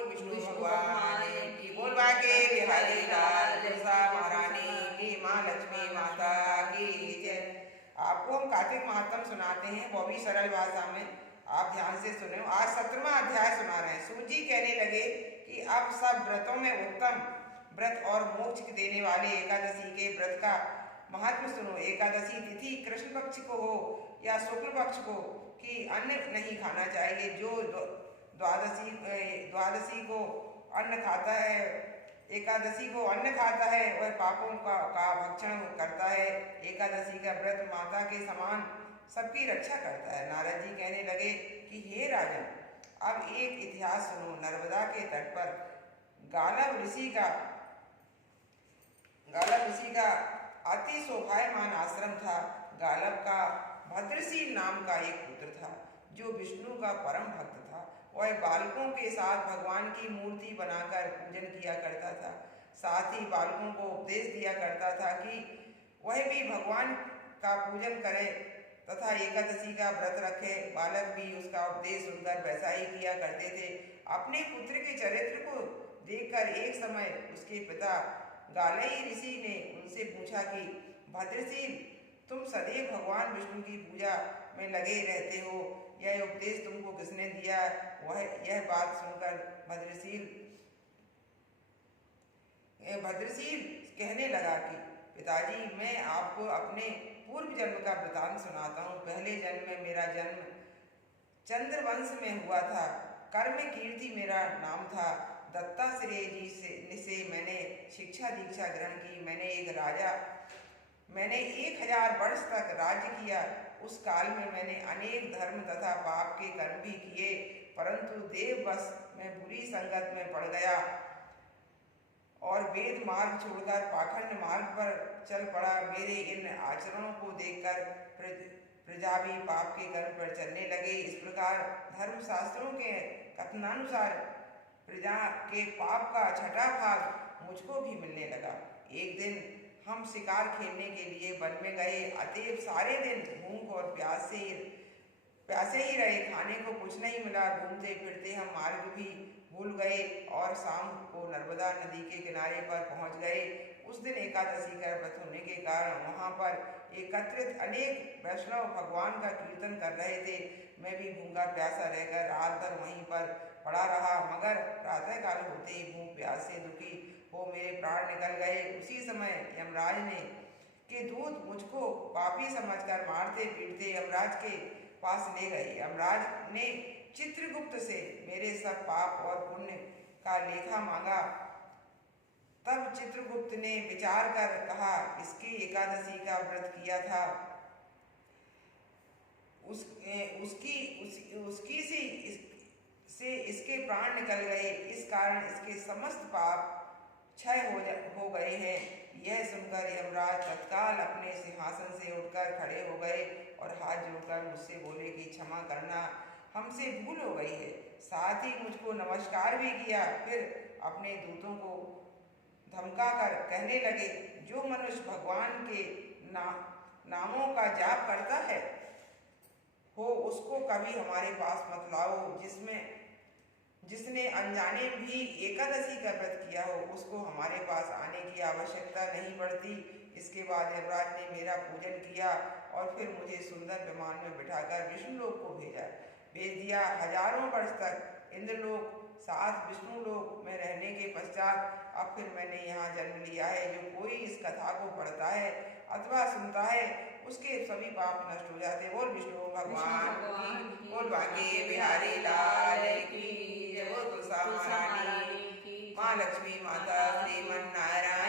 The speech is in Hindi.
बोल विष्णु भगवान की, बोल बाके बिहारी लाल तुलसा महारानी की, माँ लक्ष्मी माता की जय। आपको हम कार्तिक महात्म सुनाते हैं, वो भी सरल भाषा में, आप ध्यान से सुने। आज 17वां अध्याय सुना रहे हैं। सूत जी कहने लगे कि अब सब व्रतों में उत्तम व्रत और मोक्ष देने वाले एकादशी के व्रत का महत्व सुनो। एकादशी तिथि कृष्ण पक्ष को हो या शुक्ल पक्ष को, कि अन्न नहीं खाना चाहिए। जो द्वादशी को अन्न खाता है, एकादशी को अन्न खाता है, वह पापों का भक्षण करता है। एकादशी का व्रत माता के समान सबकी रक्षा करता है। नारद जी कहने लगे कि हे राजन, अब एक इतिहास सुनो। नर्मदा के तट पर गालब ऋषि का अति शोभायमान आश्रम था। गालब का भद्रशील नाम का एक पुत्र था, जो विष्णु का परम भक्त था। वह बालकों के साथ भगवान की मूर्ति बनाकर पूजन किया करता था। साथ ही बालकों को उपदेश दिया करता था कि वह भी भगवान का पूजन करे तथा एकादशी का व्रत रखे। बालक भी उसका उपदेश सुनकर वैसा ही किया करते थे। अपने पुत्र के चरित्र को देखकर एक समय उसके पिता गालई ऋषि ने उनसे पूछा कि भद्रशील, तुम सदैव भगवान विष्णु की पूजा में लगे रहते हो, यह उपदेश तुमको किसने दिया? यह बात सुनकर भद्रशील कहने लगा कि पिताजी, मैं आपको अपने पूर्व जन्म का वृतांत सुनाता हूँ। पहले जन्म में मेरा जन्म चंद्रवंश में हुआ था। कर्म कीर्ति मेरा नाम था। दत्तात्रेय जी से मैंने शिक्षा दीक्षा ग्रहण की। मैंने 1000 वर्ष तक राज्य किया। उस काल में मैंने अनेक धर्म तथा पाप के कर्म भी किए, परंतु देववश में बुरी संगत में पड़ गया और वेद मार्ग छोड़कर पाखंड मार्ग पर चल पड़ा। मेरे इन आचरणों को देखकर प्रजा भी पाप के कर्म पर चलने लगे। इस प्रकार धर्म शास्त्रों के कथनानुसार प्रजा के पाप का छठा भाग मुझको भी मिलने लगा। एक दिन हम शिकार खेलने के लिए वन में गए। अतएव सारे दिन भूख और प्यासे ही रहे। खाने को कुछ नहीं मिला। घूमते फिरते हम मार्ग भी भूल गए और शाम को नर्मदा नदी के किनारे पर पहुंच गए। उस दिन एकादशी का व्रत होने के कारण वहां पर एकत्रित अनेक वैष्णव भगवान का कीर्तन कर रहे थे। मैं भी भूखा प्यासा रहकर रात भर वहीं पर पड़ा रहा, मगर प्रातःकाल होते ही भूख प्यास से दुखी हो मेरे प्राण निकल गए। उसी समय यमराज के दूत मुझको पापी समझकर मारते पीटते यमराज के पास ले गए। यमराज ने चित्रगुप्त से मेरे सब पाप और पुण्य का लेखा मांगा। तब चित्रगुप्त ने विचार कर कहा, इसकी एकादशी का व्रत किया था, उसकी से इसके प्राण निकल गए। इस कारण इसके समस्त पाप क्षय हो गए हैं। यह सुनकर यमराज तत्काल अपने सिंहासन से उठकर खड़े हो गए और हाथ जोड़कर मुझसे बोले कि क्षमा करना, हमसे भूल हो गई है। साथ ही मुझको नमस्कार भी किया। फिर अपने दूतों को धमकाकर कहने लगे, जो मनुष्य भगवान के नामों का जाप करता है हो, उसको कभी हमारे पास मत लाओ। जिसने अनजाने भी एकादशी का व्रत किया हो, उसको हमारे पास आने की आवश्यकता नहीं पड़ती। इसके बाद यमराज ने मेरा पूजन किया और फिर मुझे सुंदर विमान में बिठाकर विष्णुलोक को भेज दिया। हजारों वर्ष तक इंद्रलोक साथ विष्णुलोक में रहने के पश्चात अब फिर मैंने यहाँ जन्म लिया है। जो कोई इस कथा को पढ़ता है अथवा सुनता है, उसके सभी पाप नष्ट हो जाते। बोल विष्णु भगवान की, बोल बांके बिहारी लाल की, बोल तुलसा महारानी की, माँ लक्ष्मी माता श्रीमन नारायण